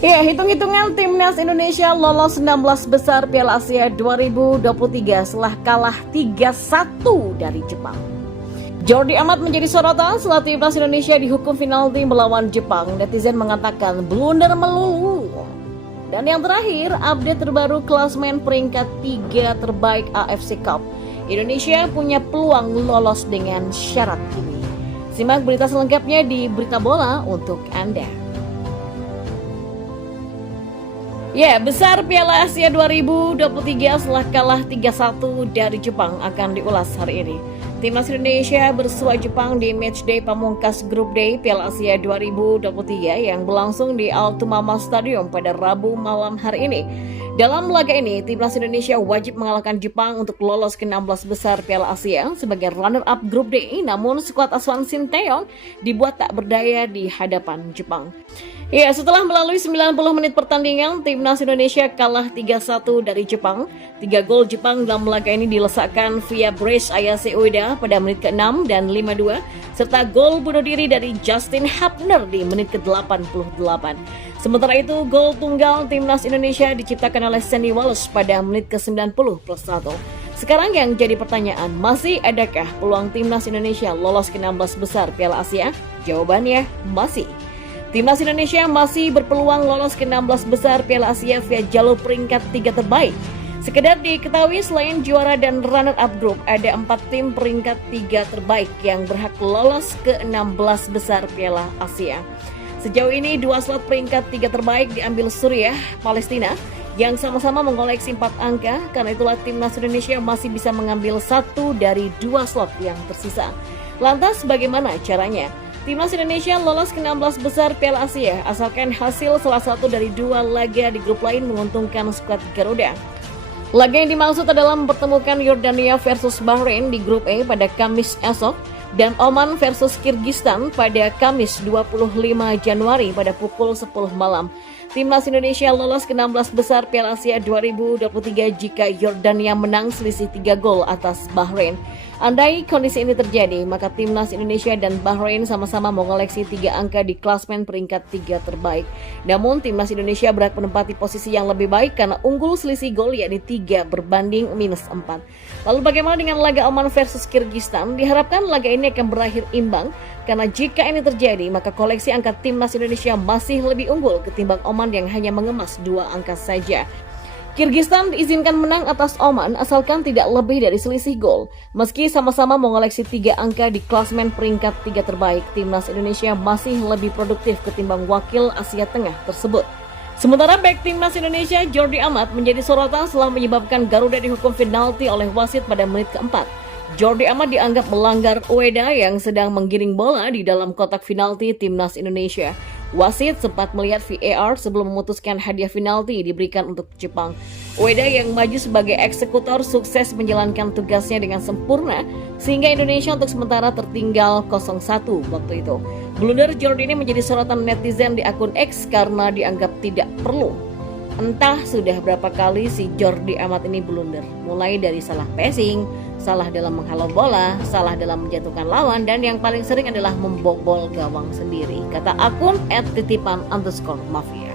Ya, hitung-hitungan timnas Indonesia lolos 16 besar Piala Asia 2023 setelah kalah 3-1 dari Jepang. Jordi Amat menjadi sorotan setelah timnas Indonesia dihukum penalti melawan Jepang. Netizen mengatakan blunder melulu. Dan yang terakhir, update terbaru klasmen peringkat 3 terbaik AFC Cup. Indonesia punya peluang lolos dengan syarat ini. Simak berita selengkapnya di Berita Bola untuk Anda. Ya, besar Piala Asia 2023 setelah kalah 3-1 dari Jepang akan diulas hari ini. Timnas Indonesia bersua Jepang di matchday pamungkas Grup D Piala Asia 2023 yang berlangsung di Altumama Stadium pada Rabu malam hari ini. Dalam laga ini, Timnas Indonesia wajib mengalahkan Jepang untuk lolos ke 16 besar Piala Asia sebagai runner-up Grup D, namun skuad asuhan Sinteyong dibuat tak berdaya di hadapan Jepang. Ya, setelah melalui 90 menit pertandingan, Timnas Indonesia kalah 3-1 dari Jepang. 3 gol Jepang dalam laga ini dilesakkan via brace Ayase Ueda pada menit ke-6 dan 52, serta gol bunuh diri dari Justin Hapner di menit ke-88. Sementara itu, gol tunggal Timnas Indonesia diciptakan oleh Sandy Wallace pada menit ke-90 plus 1. Sekarang yang jadi pertanyaan, masih adakah peluang Timnas Indonesia lolos ke 16 besar Piala Asia? Jawabannya, masih. Timnas Indonesia masih berpeluang lolos ke 16 besar Piala Asia via jalur peringkat 3 terbaik. Sekedar diketahui selain juara dan runner-up grup, ada 4 tim peringkat 3 terbaik yang berhak lolos ke 16 besar Piala Asia. Sejauh ini 2 slot peringkat 3 terbaik diambil Suriah, Palestina, yang sama-sama mengoleksi 4 angka, karena itulah Timnas Indonesia masih bisa mengambil 1 dari 2 slot yang tersisa. Lantas bagaimana caranya? Timnas Indonesia lolos ke 16 besar Piala Asia asalkan hasil salah satu dari 2 laga di grup lain menguntungkan skuad Garuda. Laga yang dimaksud adalah mempertemukan Yordania versus Bahrain di grup E pada Kamis esok dan Oman versus Kirgistan pada Kamis 25 Januari pada pukul 10 malam. Timnas Indonesia lolos ke 16 besar Piala Asia 2023 jika Yordania menang selisih 3 gol atas Bahrain. Andai kondisi ini terjadi, maka Timnas Indonesia dan Bahrain sama-sama mengoleksi 3 angka di klasmen peringkat 3 terbaik. Namun, Timnas Indonesia berhak menempati posisi yang lebih baik karena unggul selisih gol yakni 3 berbanding -4. Lalu bagaimana dengan laga Oman versus Kirgistan? Diharapkan laga ini akan berakhir imbang, karena jika ini terjadi, maka koleksi angka Timnas Indonesia masih lebih unggul ketimbang Oman yang hanya mengemas 2 angka saja. Kirgistan diizinkan menang atas Oman asalkan tidak lebih dari selisih gol. Meski sama-sama mengoleksi 3 angka di klasmen peringkat 3 terbaik, Timnas Indonesia masih lebih produktif ketimbang wakil Asia Tengah tersebut. Sementara bek Timnas Indonesia, Jordi Amat, menjadi sorotan setelah menyebabkan Garuda dihukum penalti oleh wasit pada menit ke-4. Jordi Amat dianggap melanggar Ueda yang sedang menggiring bola di dalam kotak penalti Timnas Indonesia. Wasit sempat melihat VAR sebelum memutuskan hadiah penalti diberikan untuk Jepang. Ueda yang maju sebagai eksekutor sukses menjalankan tugasnya dengan sempurna sehingga Indonesia untuk sementara tertinggal 0-1 waktu itu. Blunder Jordi ini menjadi sorotan netizen di akun X karena dianggap tidak perlu. Entah sudah berapa kali si Jordi Amat ini blunder, mulai dari salah passing, salah dalam menghalau bola, salah dalam menjatuhkan lawan, dan yang paling sering adalah membobol gawang sendiri, kata akun @titipan_mafia.